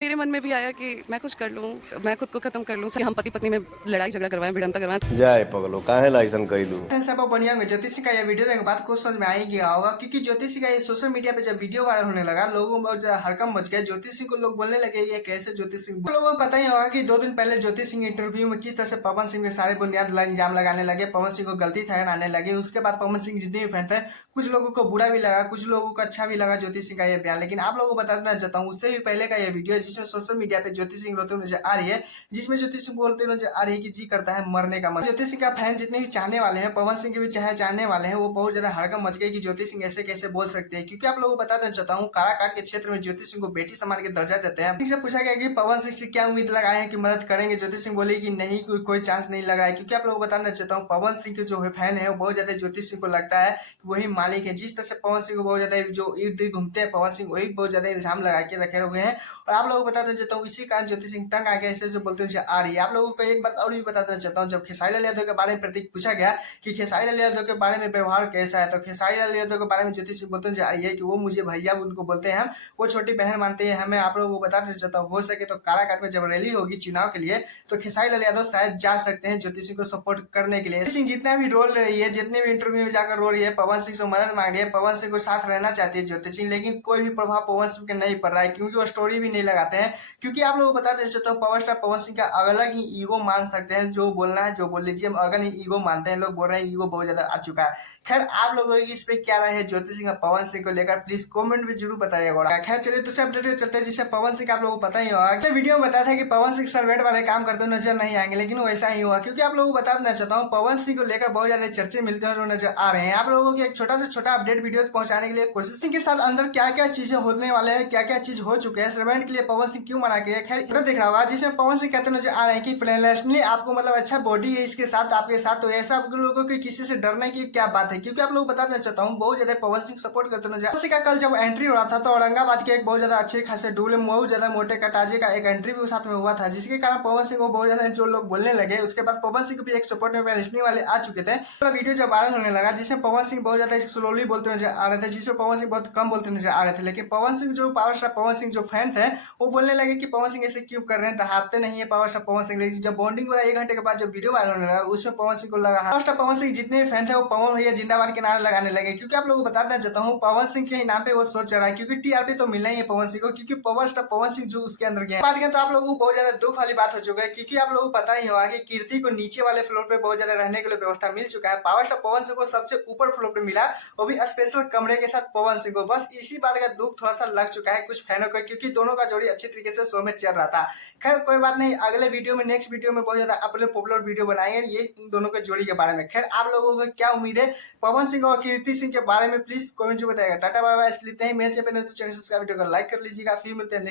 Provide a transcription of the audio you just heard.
मेरे मन में भी आया कि मैं कुछ कर लूँ, मैं खुद को खत्म कर लूँ। हम पति पत्नी में लड़ाई झगड़ा करवाएं, भिड़ंता करवाएं। जाए पगलो काहे लाइसन कैलू। सब बढ़िया होंगे। ज्योतिषी का ये वीडियो देखने के बाद कुछ समझ में आ ही गया होगा, क्योंकि ज्योतिषी का ये सोशल मीडिया पे जब वीडियो वायरल होने लगा, लोगों में जो हड़कंप मच गया। ज्योतिषी को लोग बोलने लगे ये कैसे ज्योतिषी। लोगों को पता ही होगा कि 2 दिन पहले ज्योतिषी सिंह इंटरव्यू में किस तरह से पवन सिंह के सारे बुनियाद इल्जाम लगाने लगे, पवन सिंह को गलती ठहराने लगे। उसके बाद पवन सिंह जितने भी फैन थे, कुछ लोगों को बुरा भी लगा, कुछ लोगों को अच्छा भी लगा ज्योतिषी सिंह का ये बयान। लेकिन आप लोगों को बताना चाहता हूँ उससे भी पहले का ये वीडियो जिसमें सोशल मीडिया पे ज्योतिषी सिंह रोते हुए नजर आ रही है, जिसमें ज्योतिषी सिंह बोलते हुए नजर आ रही है कि जी करता है मरने का मन। ज्योतिषी सिंह का फैन जितने भी चाहने वाले हैं, पवन सिंह के भी चाहे जानने वाले हैं, वो बहुत ज्यादा हड़कंप मच गई कि ज्योति सिंह ऐसे कैसे बोल सकते हैं। क्योंकि आप लोगों को बताना चाहता हूँ काराकाट के क्षेत्र में ज्योति सिंह को बेटी सम्मान के दर्जा देते हैं। से पूछा गया कि पवन सिंह से क्या उम्मीद लगाए हैं कि मदद करेंगे, ज्योति सिंह बोली कि नहीं, कोई चांस नहीं लग रहा है। क्योंकि आप लोगों को बताना चाहता हूँ पवन सिंह के जो फैन है वो बहुत ज्यादा ज्योति सिंह को लगता है कि वही मालिक है। जिस तरह से पवन सिंह को बहुत ज्यादा जो इर्द गिर्द घूमते हैं पवन सिंह, वही बहुत ज्यादा इल्जाम लगा के रखे हुए हैं। और आप लोगों को बताना चाहता हूँ इसी कारण ज्योति सिंह तंग आके ऐसे बोलते हुए आ रही है। आप लोगों को एक बात और भी बताना चाहता हूँ, जब खेसारी लाल यादव के बारे में प्रतीक पूछा गया कि खेसारी लाल यादव के बारे में व्यवहार कैसा है, तो खेसारी लाल यादव के बारे में ज्योति सिंह बोलते जा रही है कि वो मुझे भैया उनको बोलते हैं, हम वो छोटी बहन मानते हैं हमें। आप लोगों को बताना चाहता हूँ हो सके तो काराकाट में जब रैली होगी चुनाव के लिए, तो खेसारी लाल यादव शायद जा सकते हैं ज्योति सिंह को सपोर्ट करने के लिए। सिंह जितना भी रोल रही है, जितने भी इंटरव्यू में जाकर रो रही है, पवन सिंह से मदद मांग रही है, पवन सिंह को साथ रहना चाहती है ज्योति सिंह, लेकिन कोई भी प्रभाव पवन सिंह के नहीं पड़ रहा है, क्योंकि वो स्टोरी भी नहीं लगाते हैं। क्योंकि आप लोगों को बताते चाहता हूँ पावर स्टार पवन सिंह का अलग ही ईगो मान सकते हैं, जो बोलना है जो बोल लीजिए, हम अगल ही ईगो मानते हैं। लोग बोल रहे हैं ईगो बहुत ज्यादा आ चुका है। खैर आप लोगों की इस पे क्या राय है ज्योति सिंह और पवन सिंह को लेकर, प्लीज कमेंट में जरूर बताइएगा। खैर चलिए दूसरे अपडेट पे चलते हैं, जिससे पवन सिंह आप लोगों को पता ही होगा कि वीडियो में बताया था कि पवन सिंह सर्वेंट वाले काम करते हुए नजर नहीं आएंगे, लेकिन वैसा ही हुआ। क्योंकि आप लोगों को बताना चाहता हूँ पवन सिंह को लेकर बहुत ज्यादा चर्चे मिलते हुए नजर आ रहे हैं। आप लोगों को एक छोटा से छोटा अपडेट वीडियो पहुंचाने के लिए कोशिश के साथ अंदर क्या क्या चीजें होने वाले हैं, क्या क्या चीज हो चुके हैं, सर्वेंट के लिए पवन सिंह क्यों मना किया। खैर इधर देख रहा होगा जिसमें पवन सिंह कहते नजर आ रहे हैं कि प्लेनेशनली आपको मतलब अच्छा बॉडी है इसके साथ आपके साथ, तो ऐसा आप लोगों को किसी से डरने की क्या बात है। क्योंकि आप लोग बताना चाहता हूँ बहुत ज्यादा पवन सिंह सपोर्ट करते नजर। पवन सिंह का कल जब एंट्री हो रहा था तो औरंगाबाद के एक बहुत ज्यादा अच्छे खासे डूले बहुत ज्यादा मोटे कटाजे का एक एंट्री भी साथ में हुआ था, जिसके कारण पवन सिंह को बहुत ज्यादा जो लोग बोलने लगे। उसके बाद पवन सिंह को भी एक सपोर्ट में प्लेनेशनली वाले आ चुके थे। तो वीडियो जब वायरल होने लगा जिसमें पवन सिंह बहुत ज्यादा स्लोली बोलते नजर आ रहे थे, जिसमें पवन सिंह बहुत कम बोलते नजर आ रहे थे। लेकिन पवन सिंह जो पावर स्टार पवन सिंह जो फैन थे वो बोलने लगे कि पवन सिंह ऐसे क्यों कर रहे हैं, दहाड़ते नहीं है पावर स्टार पवन सिंह। लेकिन जब बॉन्डिंग वाला 1 घंटे के बाद जो वीडियो वायरल होने लगा उसमें पवन सिंह को लगा पावर स्टार पवन सिंह जितने भी फैन थे वो पवन भैया जिंदाबाद के नारे लगाने लगे। क्योंकि आप लोगों को बताना चाहता हूँ पवन सिंह के नाम पे वो सोच रहा है, क्योंकि टीआरपी तो मिलना ही है पवन सिंह को, क्योंकि पावर स्टार पवन सिंह जो उसके अंदर गया। बात करें तो आप लोगों को बहुत ज्यादा दुख वाली बात हो चुका है, क्योंकि आप लोगों को पता ही होगा कि कीर्ति को नीचे वाले फ्लोर पे बहुत ज्यादा रहने के लिए व्यवस्था मिल चुका है। पावर स्टार पवन सिंह को सबसे ऊपर फ्लोर पे मिला, वो भी स्पेशल कमरे के साथ पवन सिंह को। बस इसी बात का दुख थोड़ा सा लग चुका है कुछ फैनों को, क्योंकि दोनों का जोड़ी अच्छी तरीके से शो में चल रहा था। खैर कोई बात नहीं, अगले वीडियो में नेक्स्ट वीडियो में बहुत ज्यादा अपने पॉपुलर वीडियो बनाएंगे ये दोनों के जोड़ी के बारे में। खैर आप लोगों को क्या उम्मीद है पवन सिंह और कीर्ति सिंह के बारे में, प्लीज कमेंट में बताएगा। टाटा बाय बाय, इसके लिए मेरे चैनल को लाइक कर लीजिएगा। फिर मिलते हैं।